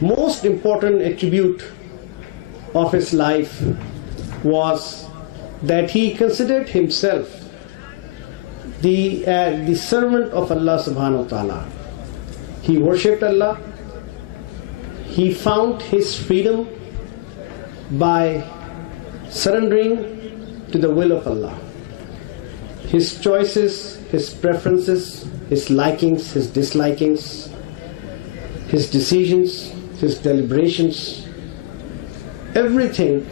most important attribute of his life was that he considered himself the servant of Allah subhanahu wa ta'ala. He worshipped Allah. He found his freedom by surrendering to the will of Allah. His choices, his preferences, his likings, his dislikings, his decisions, his deliberations, everything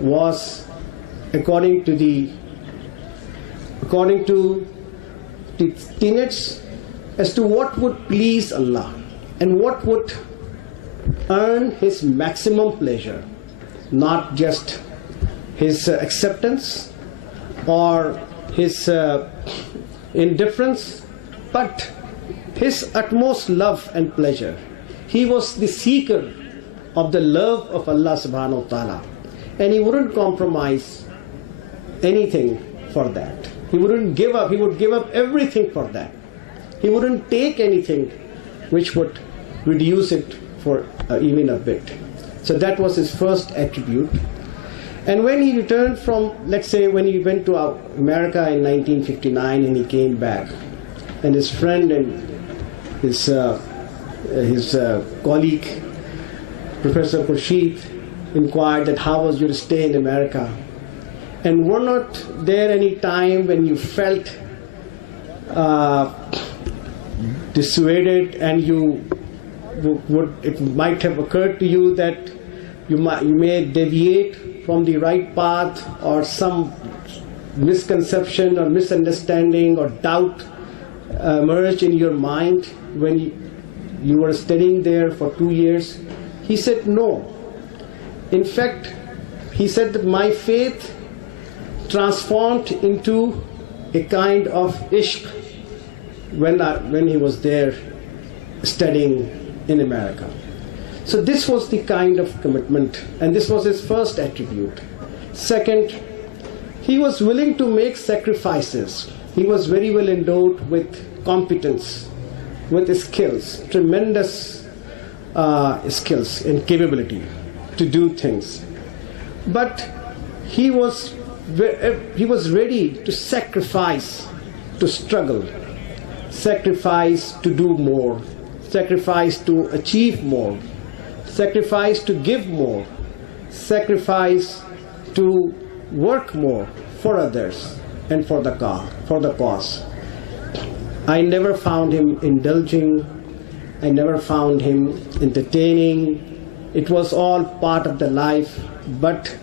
was according to the tenets as to what would please Allah and what would earn his maximum pleasure, not just his acceptance or his indifference, but his utmost love and pleasure. He was the seeker of the love of Allah subhanahu wa ta'ala, and he wouldn't compromise anything for that. He wouldn't give up. He would give up everything for that. He wouldn't take anything which would reduce it for even a bit. So that was his first attribute. And when he returned from, let's say, when he went to America in 1959 and he came back, and his friend and his colleague, Professor Khurshid, inquired that how was your stay in America? And were not there any time when you felt dissuaded and it might have occurred to you that you may deviate from the right path, or some misconception or misunderstanding or doubt emerged in your mind when you were studying there for 2 years? He said no. In fact, he said that my faith transformed into a kind of ishq when he was there studying in America. So this was the kind of commitment, and this was his first attribute. Second, he was willing to make sacrifices. He was very well endowed with competence, with skills, tremendous skills and capability to do things. But he was ready to sacrifice, to struggle, sacrifice to do more, sacrifice to achieve more, sacrifice to give more, sacrifice to work more for others and for the cause. I never found him indulging. I never found him entertaining. It was all part of the life, but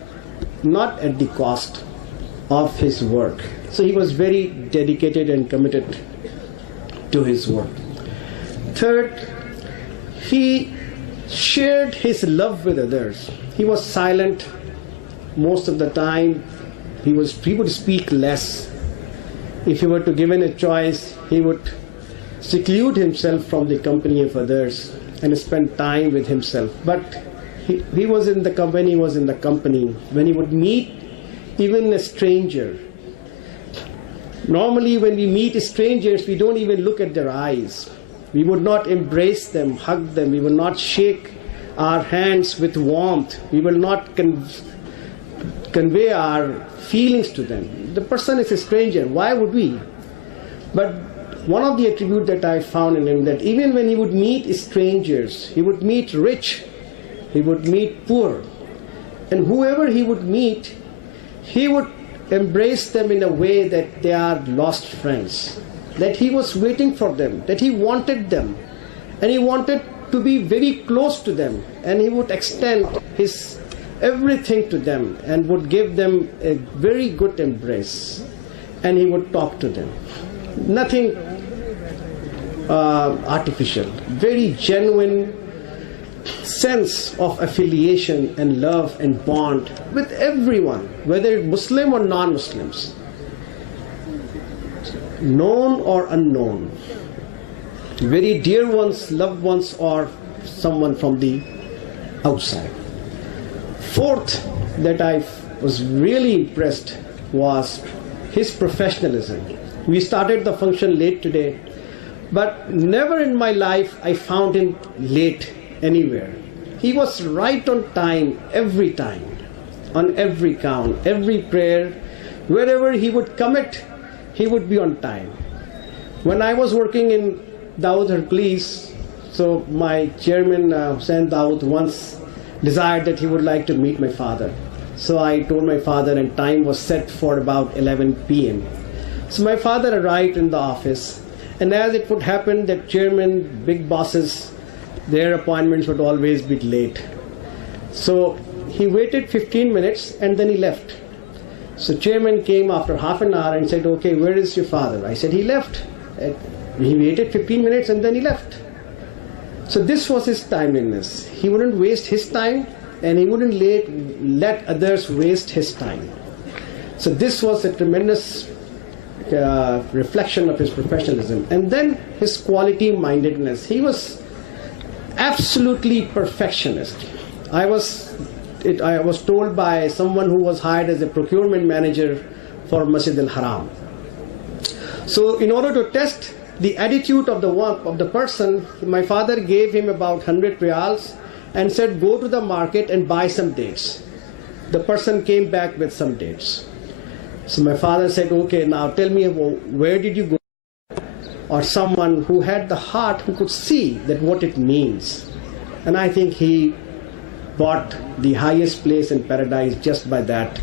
not at the cost of his work. So he was very dedicated and committed to his work. Third, he shared his love with others. He was silent most of the time. He would speak less. If he were to given a choice, he would seclude himself from the company of others and spend time with himself. But he was in the company, when he would meet even a stranger. Normally when we meet strangers, we don't even look at their eyes. We would not embrace them, hug them. We will not shake our hands with warmth. We will not convey our feelings to them. The person is a stranger. Why would we? But one of the attributes that I found in him, that even when he would meet strangers, he would meet rich, he would meet poor, and whoever he would meet, he would embrace them in a way that they are lost friends, that he was waiting for them, that he wanted them, and he wanted to be very close to them, and he would extend his everything to them and would give them a very good embrace, and he would talk to them. Nothing artificial, very genuine sense of affiliation and love and bond with everyone, whether Muslim or non-Muslims, known or unknown, very dear ones, loved ones, or someone from the outside. Fourth, that I was really impressed was his professionalism. We started the function late today, but never in my life I found him late anywhere. He was right on time, on every count, every prayer. Wherever he would commit, he would be on time. When I was working in Dawood Hercules, so my chairman, Hussain Dawood, once desired that he would like to meet my father. So I told my father, and time was set for about 11 p.m. So my father arrived in the office, and as it would happen that chairman, big bosses, their appointments would always be late. So he waited 15 minutes and then he left. So chairman came after half an hour and said, okay, where is your father? I said, he left. He waited 15 minutes and then he left. So this was his timeliness. He wouldn't waste his time, and he wouldn't let others waste his time. So this was a tremendous reflection of his professionalism. And then his quality-mindedness. He was absolutely perfectionist. I was told by someone who was hired as a procurement manager for Masjid al-Haram. So in order to test the attitude of the person, my father gave him about 100 riyals and said, go to the market and buy some dates. The person came back with some dates. So my father said, okay, now tell me, where did you go? Or someone who had the heart, who could see that what it means. And I think he bought the highest place in paradise just by that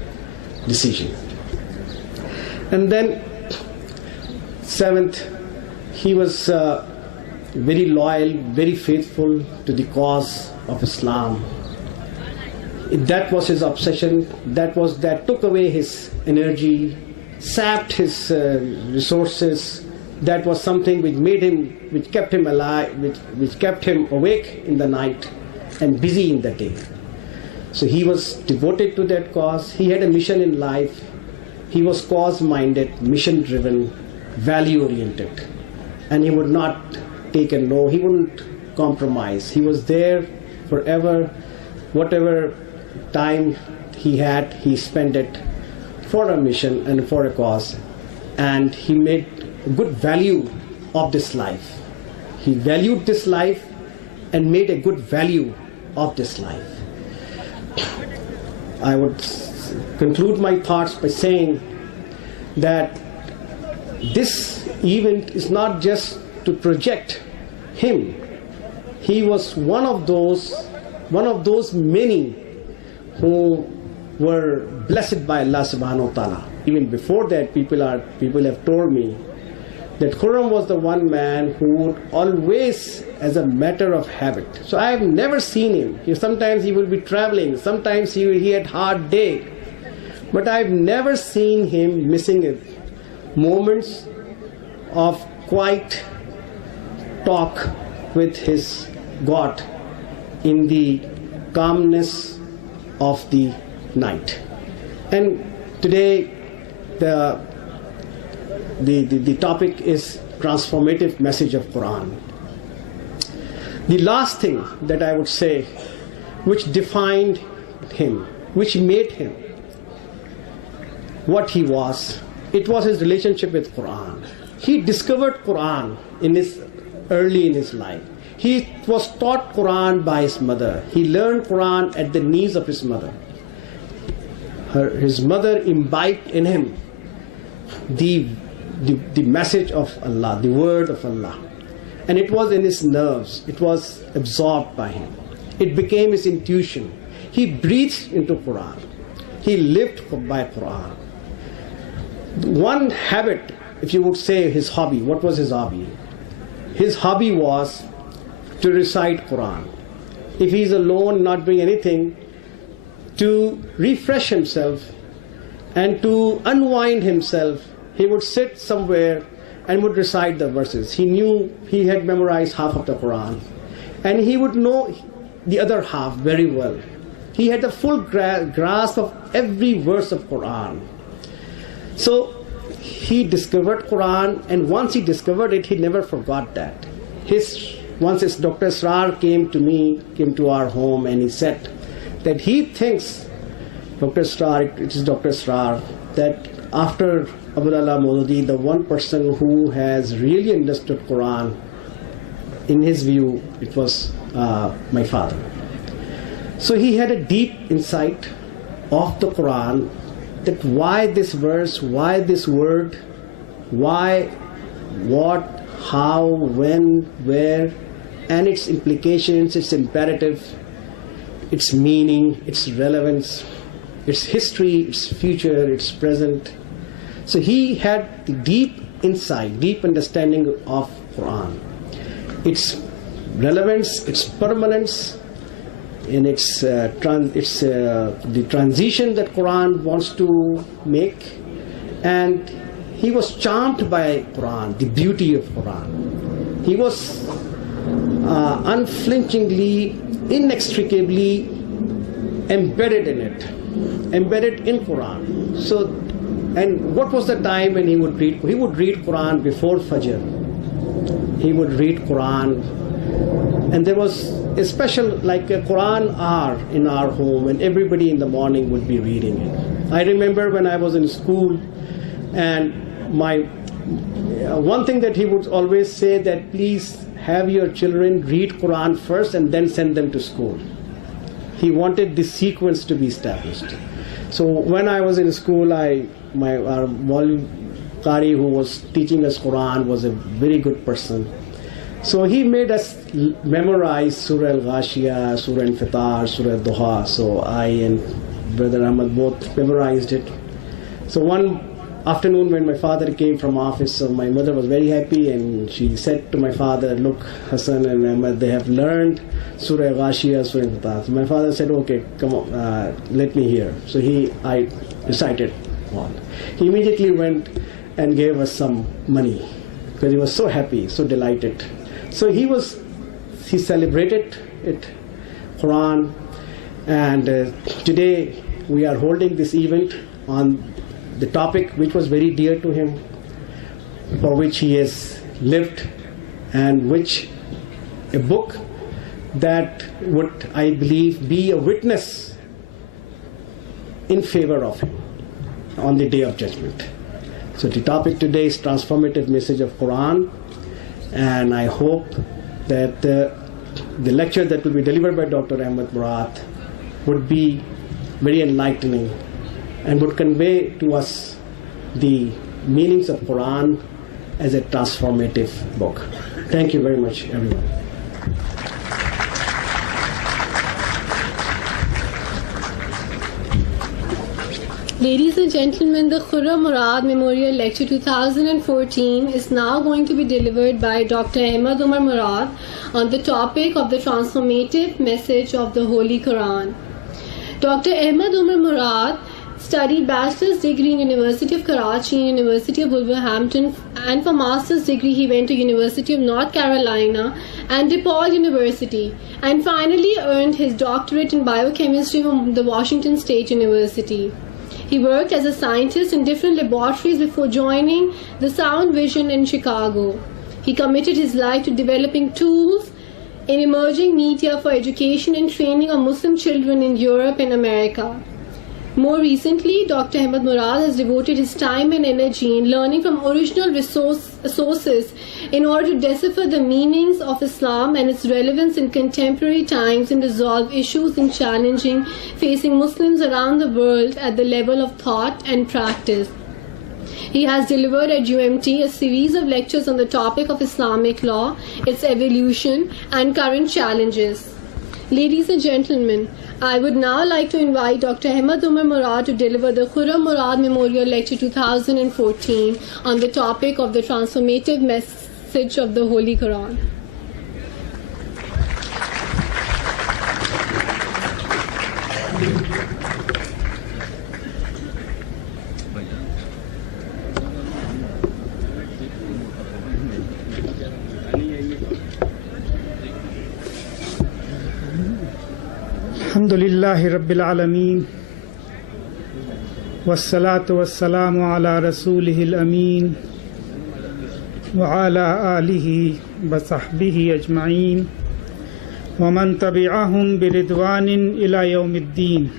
decision. And then, seventh, he was very loyal, very faithful to the cause of Islam. That was his obsession. That took away his energy, sapped his resources. That was something which kept him alive, which kept him awake in the night and busy in the day. So he was devoted to that cause. He had a mission in life. He was cause-minded, mission-driven, value-oriented. And he would not take a no. He wouldn't compromise. He was there forever. Whatever time he had, he spent it for a mission and for a cause. And he made good value of this life. He valued this life and made a good value of this life. I would conclude my thoughts by saying that this event is not just to project him. He was one of those many who were blessed by Allah subhanahu wa ta'ala. Even before that, people have told me that Khurram was the one man who would always, as a matter of habit. So I have never seen him. Sometimes he will be traveling, sometimes he had hard day. But I've never seen him missing it. Moments of quiet talk with his God in the calmness of the night. And today the topic is transformative message of Quran. The last thing that I would say, which defined him, which made him what he was, it was his relationship with Quran. He discovered Quran early in his life. He was taught Quran by his mother. He learned Quran at the knees of his mother. His mother imbibed in him the message of Allah, the word of Allah. And it was in his nerves. It was absorbed by him. It became his intuition. He breathed into Quran. He lived by Quran. One habit, if you would say his hobby, what was his hobby? His hobby was to recite Quran. If he's alone, not doing anything, to refresh himself and to unwind himself, he would sit somewhere and would recite the verses. He knew he had memorized half of the Quran, and he would know the other half very well. He had the full grasp of every verse of Quran. So he discovered Quran, and once he discovered it, he never forgot that. Once his Dr. Srar came to our home, and he said that he thinks, Dr. Srar, it is Dr. Srar, that after Abdullah Maududi, the one person who has really understood Quran, in his view, it was my father. So he had a deep insight of the Quran, that why this verse, why this word, why, what, how, when, where, and its implications, its imperative, its meaning, its relevance, its history, its future, its present. So he had the deep insight, deep understanding of Quran, its relevance, its permanence, in its the transition that Quran wants to make, and he was charmed by Quran, the beauty of Quran. He was unflinchingly, inextricably embedded in it, embedded in Quran. So, and what was the time when he would read? He would read Quran before Fajr. He would read Quran, and there was a special, like a Quran hour in our home, and everybody in the morning would be reading it. I remember when I was in school, and my one thing that he would always say, that please have your children read Quran first and then send them to school. He wanted this sequence to be established. So when I was in school, our Maulvi Qari, who was teaching us Quran, was a very good person. So he made us memorize Surah Al-Ghashiyah, Surah Al-Fitar, Surah Al-Duha. So I and Brother Ahmad both memorized it. So one afternoon when my father came from office, so my mother was very happy, and she said to my father, look, Hasan and Ahmad, they have learned Surah Al-Ghashiyah, Surah Al-Fitar. So my father said, okay, come on, let me hear. So I recited one. He immediately went and gave us some money, because he was so happy, so delighted. So he celebrated it, Quran, and today we are holding this event on the topic which was very dear to him, for which he has lived, and which a book that would, I believe, be a witness in favor of him on the Day of Judgment. So the topic today is transformative message of Quran, and I hope that the lecture that will be delivered by Dr. Khurram Murad would be very enlightening and would convey to us the meanings of Quran as a transformative book. Thank you very much, everyone. Ladies and gentlemen, the Khurram Murad Memorial Lecture 2014 is now going to be delivered by Dr. Ahmad Umar Murad on the topic of the transformative message of the Holy Quran. Dr. Ahmad Umar Murad studied bachelor's degree in University of Karachi and University of Wolverhampton, and for master's degree he went to University of North Carolina and DePaul University, and finally earned his doctorate in biochemistry from the Washington State University. He worked as a scientist in different laboratories before joining the Sound Vision in Chicago. He committed his life to developing tools in emerging media for education and training of Muslim children in Europe and America. More recently, Dr. Ahmad Murad has devoted his time and energy in learning from original sources in order to decipher the meanings of Islam and its relevance in contemporary times and resolve issues and challenges facing Muslims around the world at the level of thought and practice. He has delivered at UMT a series of lectures on the topic of Islamic law, its evolution, and current challenges. Ladies and gentlemen, I would now like to invite Dr. Ahmad Umar Murad to deliver the Khurram Murad Memorial Lecture 2014 on the topic of the transformative message of the Holy Quran. Alhamdulillahi Rabbil Alameen, wassalatu wassalamu ala rasulihil ameen, wa ala alihi wa sahbihi ajma'een, wa man tabi'ahum biridwanin ila yawmiddin.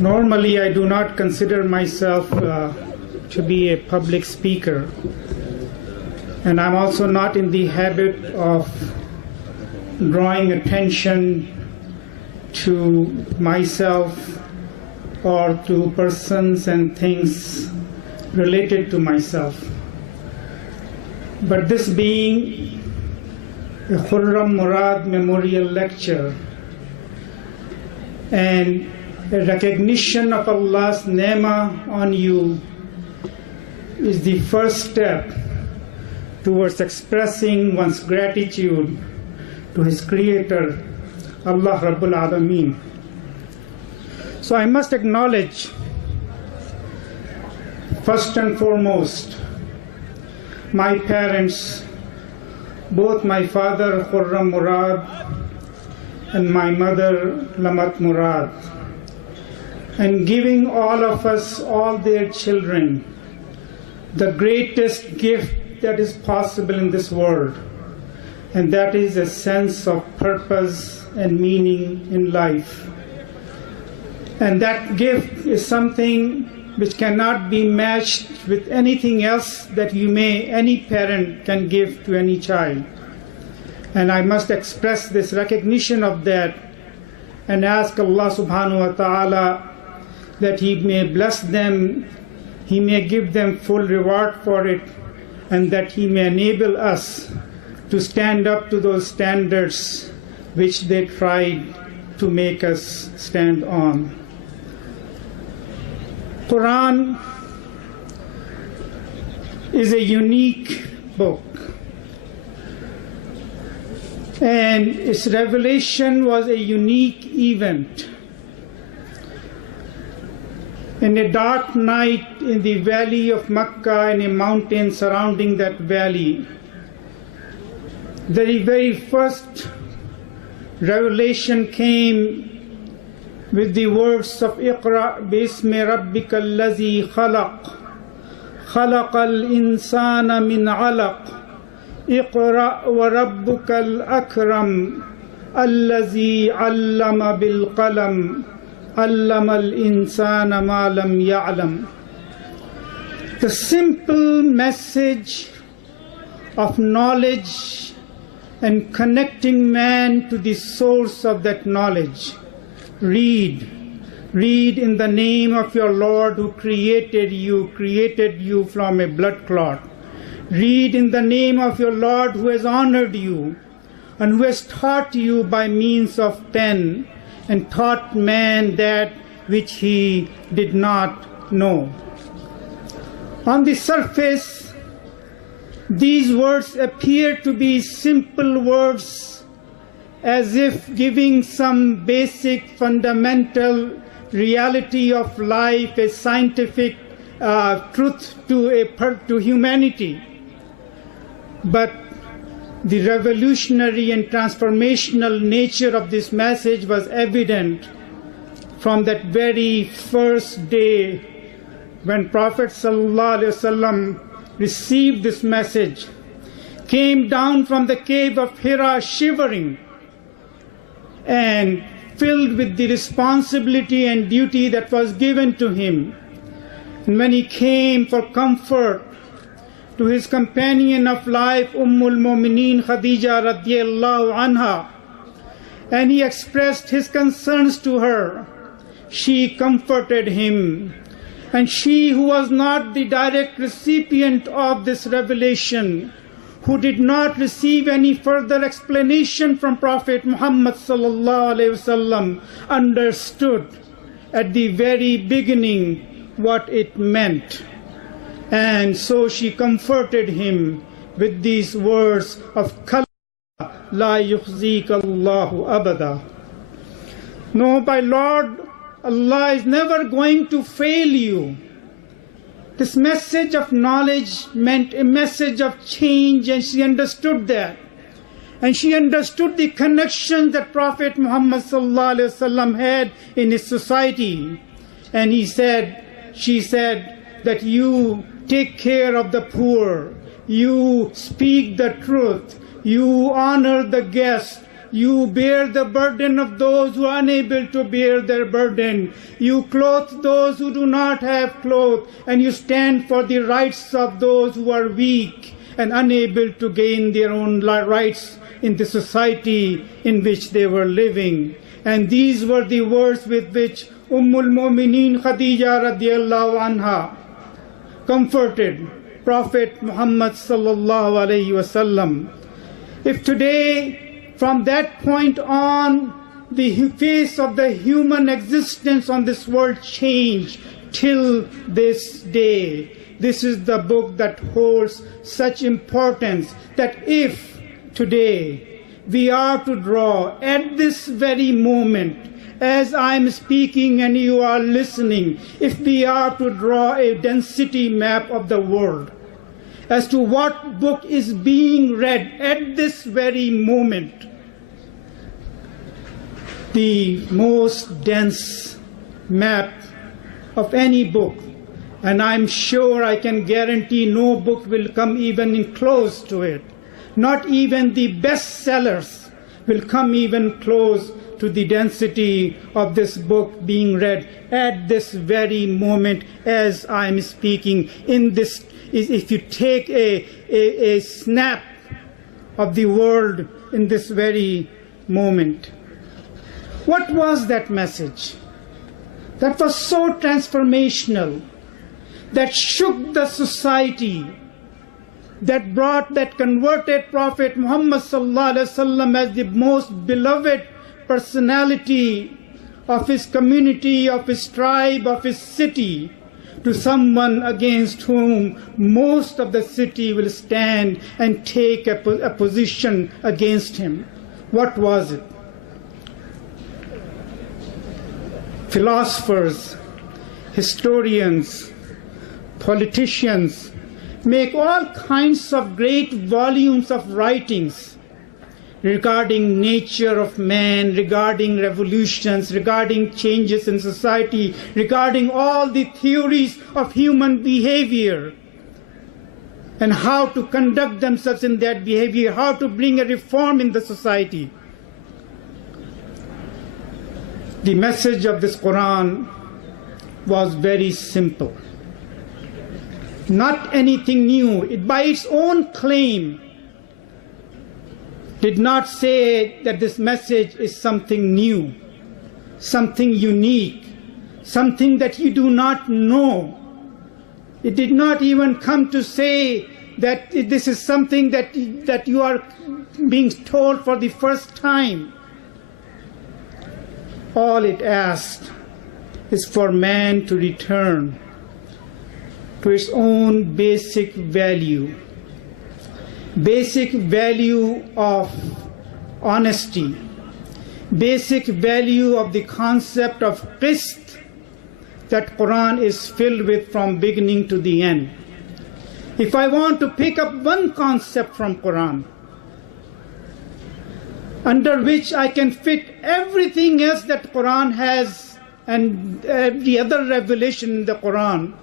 Normally I do not consider myself to be a public speaker. And I'm also not in the habit of drawing attention to myself or to persons and things related to myself. But this being a Khurram Murad Memorial Lecture and a recognition of Allah's ni'mah on you is the first step towards expressing one's gratitude to his creator, Allah Rabbul Alameen. So I must acknowledge, first and foremost, my parents, both my father Khurram Murad and my mother Lamat Murad, and giving all of us, all their children, the greatest gift that is possible in this world, and that is a sense of purpose and meaning in life. And that gift is something which cannot be matched with anything else that any parent can give to any child. And I must express this recognition of that and ask Allah subhanahu wa ta'ala that He may bless them, He may give them full reward for it, and that He may enable us to stand up to those standards which they tried to make us stand on. Quran is a unique book, and its revelation was a unique event. In a dark night in the valley of Makkah, in a mountain surrounding that valley, the very first revelation came with the words of Iqra bismi rabbika allazi khalaq, khalaqal insana min alaq, Iqra wa rabbukal akram, allazi allama bil qalam, allama al insana ma lam ya'lam. The simple message of knowledge and connecting man to the source of that knowledge. Read in the name of your Lord who created you from a blood clot. Read in the name of your Lord who has honored you and who has taught you by means of pen and taught man that which he did not know. On the surface, these words appear to be simple words, as if giving some basic fundamental reality of life, a scientific truth to humanity. But the revolutionary and transformational nature of this message was evident from that very first day when Prophet ﷺ received this message, came down from the cave of Hira shivering and filled with the responsibility and duty that was given to him. And when he came for comfort to his companion of life, Ummul Mu'mineen Khadija radiyallahu anha, and he expressed his concerns to her, she comforted him. And she, who was not the direct recipient of this revelation, who did not receive any further explanation from Prophet Muhammad sallallahu alaihi wasallam, understood at the very beginning what it meant. And so she comforted him with these words of Kalla la yukhzika Allahu abada. No, by Lord, Allah is never going to fail you. This message of knowledge meant a message of change, and she understood that. And she understood the connection that Prophet Muhammad ﷺ had in his society. And she said that you take care of the poor, you speak the truth, you honor the guest, You bear the burden of those who are unable to bear their burden. You clothe those who do not have clothes, and you stand for the rights of those who are weak and unable to gain their own rights in the society in which they were living. And these were the words with which Ummul-Mu'mineen Khadija radiallahu anha comforted Prophet Muhammad sallallahu alayhi wasallam. If today, from that point on, the face of the human existence on this world changed till this day, this is the book that holds such importance that if today we are to draw at this very moment, as I am speaking and you are listening, if we are to draw a density map of the world as to what book is being read at this very moment, the most dense map of any book, and I'm sure I can guarantee no book will come even close to it. Not even the bestsellers will come even close to the density of this book being read at this very moment as I'm speaking. In this, if you take a snap of the world in this very moment. What was that message that was so transformational, that shook the society, that converted Prophet Muhammad sallallahu alaihi wasallam as the most beloved personality of his community, of his tribe, of his city, to someone against whom most of the city will stand and take a position against him? What was it? Philosophers, historians, politicians make all kinds of great volumes of writings regarding nature of man, regarding revolutions, regarding changes in society, regarding all the theories of human behavior and how to conduct themselves in that behavior, how to bring a reform in the society. The message of this Quran was very simple. Not anything new. It, by its own claim, did not say that this message is something new, something unique, something that you do not know. It did not even come to say that this is something that you are being told for the first time. All it asked is for man to return to its own basic value of honesty, basic value of the concept of qist that Quran is filled with from beginning to the end. If I want to pick up one concept from Quran under which I can fit everything else that Quran has and every other revelation in the Quran,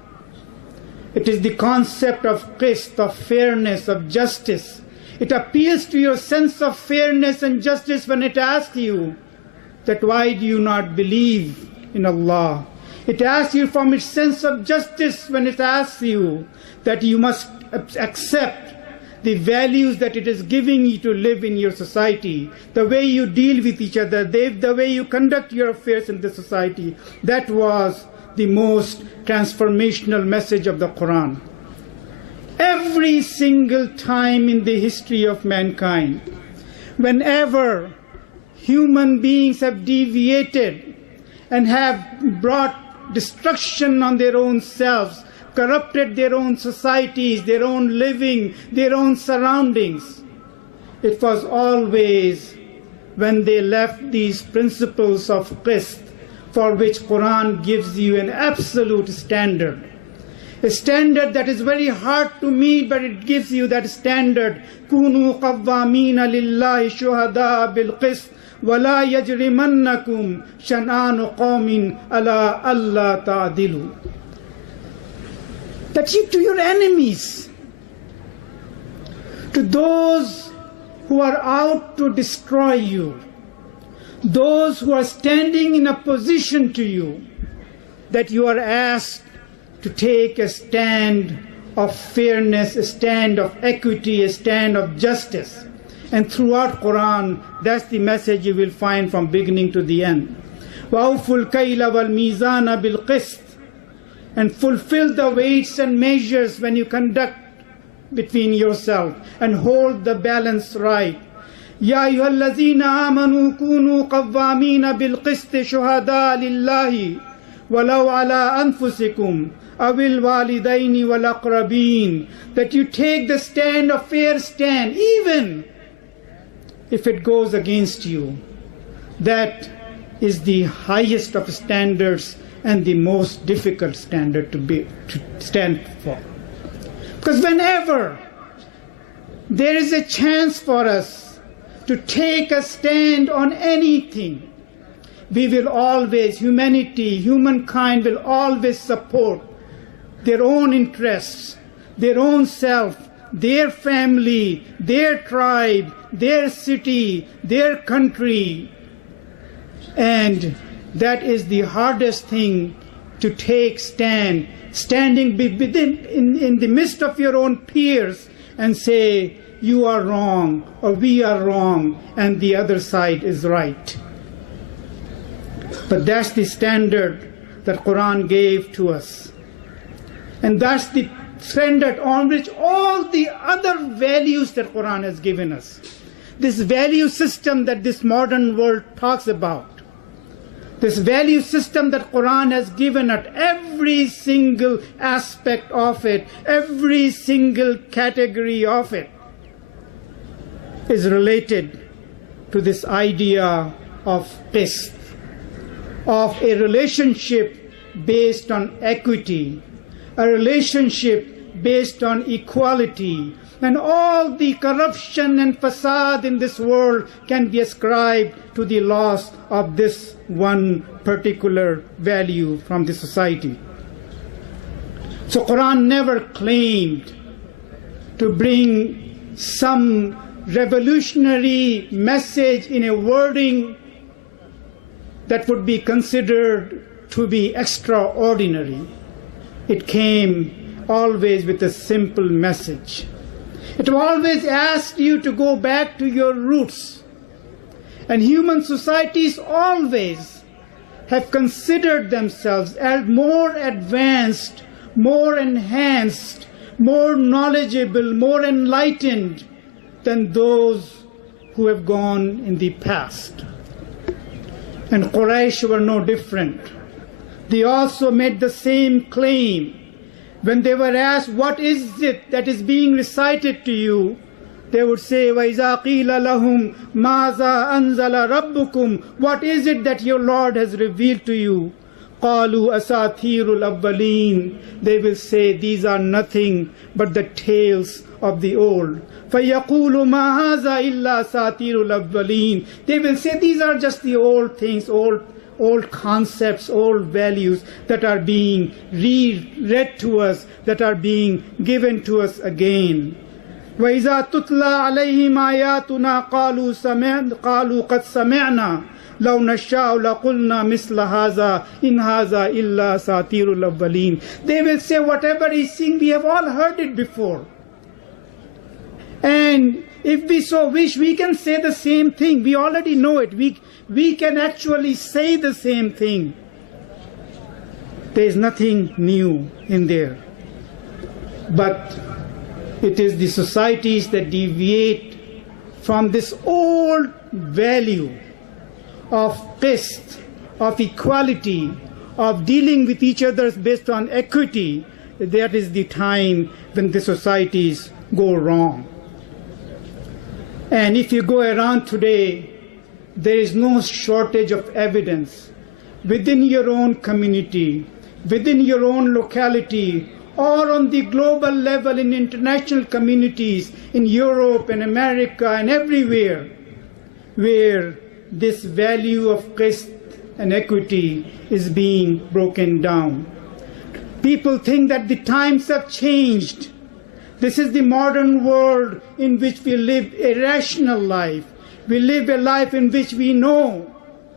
it is the concept of qist, of fairness, of justice. It appeals to your sense of fairness and justice when it asks you that why do you not believe in Allah? It asks you from its sense of justice when it asks you that you must accept the values that it is giving you to live in your society, the way you deal with each other, the way you conduct your affairs in the society. That was the most transformational message of the Quran. Every single time in the history of mankind, whenever human beings have deviated and have brought destruction on their own selves, corrupted their own societies, their own living, their own surroundings, it was always when they left these principles of qist, for which Quran gives you an absolute standard. A standard that is very hard to meet, but it gives you that standard. Kunu qawwamina lillahi shuhada bil qist wala yajrimannakum shan'anu qawmin ala alla ta'dilu. That you, to your enemies, to those who are out to destroy you, those who are standing in opposition to you, that you are asked to take a stand of fairness, a stand of equity, a stand of justice. And throughout Quran, that's the message you will find from beginning to the end. وَأَوْفُوا الْكَيْلَ وَالْمِيزَانَ بِالْقِسْطِ, and fulfill the weights and measures when you conduct between yourself, and hold the balance right. يَا أَيُّهَا الَّذِينَ آمَنُوا كُونُوا قَوَّامِينَ بِالْقِسْطِ شُهَدَاءَ لِلَّهِ وَلَوْ عَلَىٰ أَنفُسِكُمْ أَوِ الْوَالِدَيْنِ وَالْأَقْرَبِينَ, that you take the stand of fair stand, even if it goes against you. That is the highest of standards and the most difficult standard to stand for. Because whenever there is a chance for us to take a stand on anything, we will always, humankind will always support their own interests, their own self, their family, their tribe, their city, their country. And that is the hardest thing, to take standing in the midst of your own peers and say, you are wrong, or we are wrong, and the other side is right. But that's the standard that Quran gave to us. And that's the standard on which all the other values that Quran has given us, this value system that this modern world talks about, this value system that Quran has given at every single aspect of it, every single category of it, is related to this idea of qist, of a relationship based on equity, a relationship based on equality. And all the corruption and fasad in this world can be ascribed to the loss of this one particular value from the society. So Quran never claimed to bring some revolutionary message in a wording that would be considered to be extraordinary. It came always with a simple message. It always asked you to go back to your roots. And human societies always have considered themselves as more advanced, more enhanced, more knowledgeable, more enlightened than those who have gone in the past. And Quraysh were no different. They also made the same claim. When they were asked, what is it that is being recited to you? They would say, وَإِذَا قِيلَ لَهُمْ مَاذَا أَنزَلَ رَبُّكُمْ, what is it that your Lord has revealed to you? قَالُوا أَسَاطِيرُ الْأَوَّلِينَ, they will say, these are nothing but the tales of the old. فَيَقُولُ مَا هَذَا إِلَّا أَسَاطِيرُ الْأَوَّلِينَ, they will say, these are just the old things, old concepts, old values that are being read to us, that are being given to us again. وَإِذَا تُتْلَى عَلَيْهِمْ آيَاتُنَا قَالُوا قَدْ سَمِعْنَا لَوْ نَشَاءُ لَقُلْنَا مِثْلَ هَذَا إِنْ هَذَا إِلَّا أَسَاطِيرُ الْأَوَّلِينَ, they will say, whatever is seen, we have all heard it before. And if we so wish, we can say the same thing. We already know it. We can actually say the same thing. There is nothing new in there. But it is the societies that deviate from this old value of qist, of equality, of dealing with each other based on equity. That is the time when the societies go wrong. And if you go around today, there is no shortage of evidence within your own community, within your own locality, or on the global level in international communities, in Europe and America and everywhere, where this value of qist and equity is being broken down. People think that the times have changed, This is the modern world in which we live a rational life. We live a life in which we know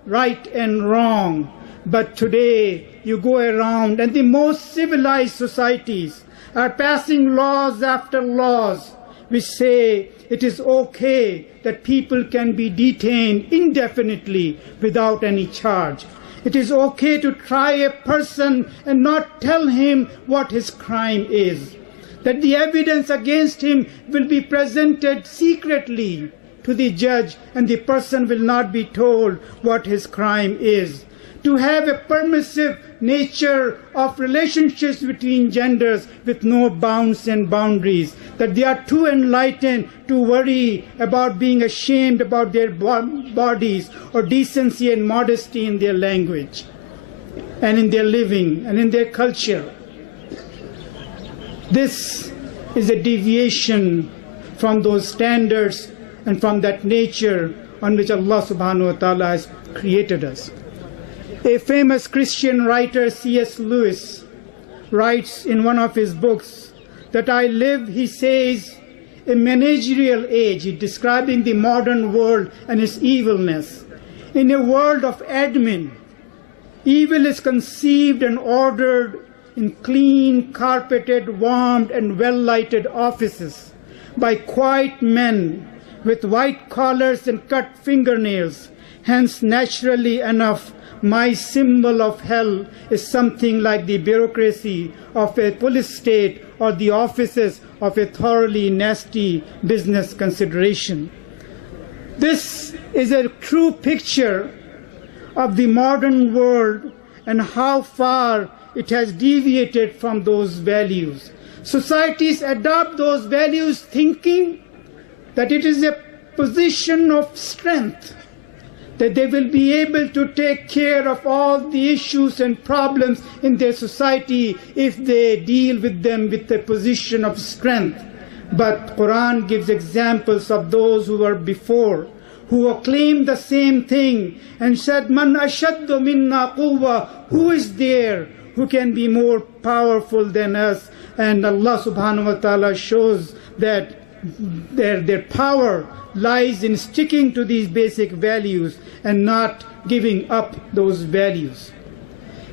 right and wrong. But today you go around and the most civilized societies are passing laws after laws which say it is okay that people can be detained indefinitely without any charge. It is okay to try a person and not tell him what his crime is. That the evidence against him will be presented secretly to the judge and the person will not be told what his crime is. To have a permissive nature of relationships between genders with no bounds and boundaries, that they are too enlightened to worry about being ashamed about their bodies or decency and modesty in their language and in their living and in their culture. This is a deviation from those standards and from that nature on which Allah subhanahu wa ta'ala has created us. A famous Christian writer, C.S. Lewis, writes in one of his books that I live, he says, a managerial age, describing the modern world and its evilness. In a world of admin, evil is conceived and ordered in clean, carpeted, warmed, and well-lighted offices by quiet men with white collars and cut fingernails. Hence, naturally enough, my symbol of hell is something like the bureaucracy of a police state or the offices of a thoroughly nasty business consideration. This is a true picture of the modern world and how far it has deviated from those values. Societies adopt those values thinking that it is a position of strength, that they will be able to take care of all the issues and problems in their society if they deal with them with a position of strength. But Quran gives examples of those who were before, who claimed the same thing and said, Man ashaddu minna quwwa, who is there who can be more powerful than us? And Allah subhanahu wa ta'ala shows that their power lies in sticking to these basic values and not giving up those values.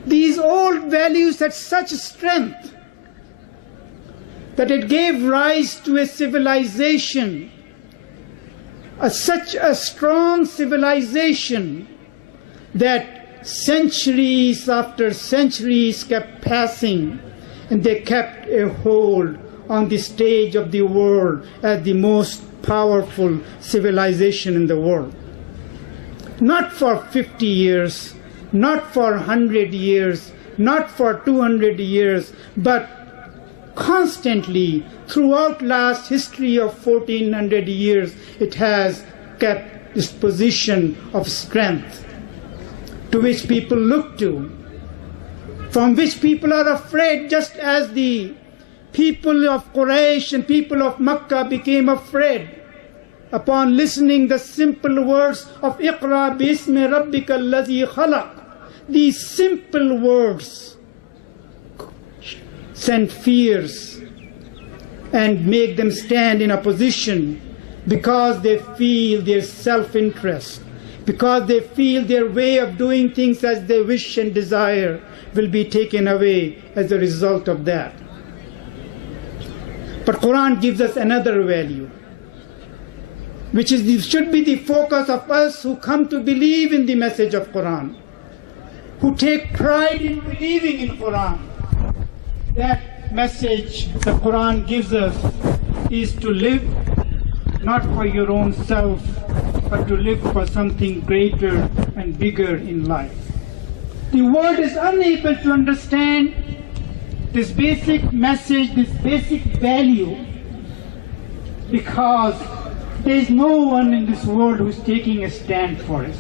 These old values had such strength that it gave rise to a civilization, such a strong civilization that centuries after centuries kept passing, and they kept a hold on the stage of the world as the most powerful civilization in the world. Not for 50 years, not for 100 years, not for 200 years, but constantly throughout last history of 1400 years, it has kept this position of strength to which people look to, from which people are afraid, just as the people of Quraysh and people of Makkah became afraid upon listening the simple words of Iqra bismi rabbika allazi khalaq. These simple words send fears and make them stand in opposition because they feel their self-interest, because they feel their way of doing things as they wish and desire will be taken away as a result of that. But Quran gives us another value, which should be the focus of us who come to believe in the message of Quran, who take pride in believing in Quran. That message the Quran gives us is to live not for your own self, but to live for something greater and bigger in life. The world is unable to understand this basic message, this basic value, because there is no one in this world who is taking a stand for us.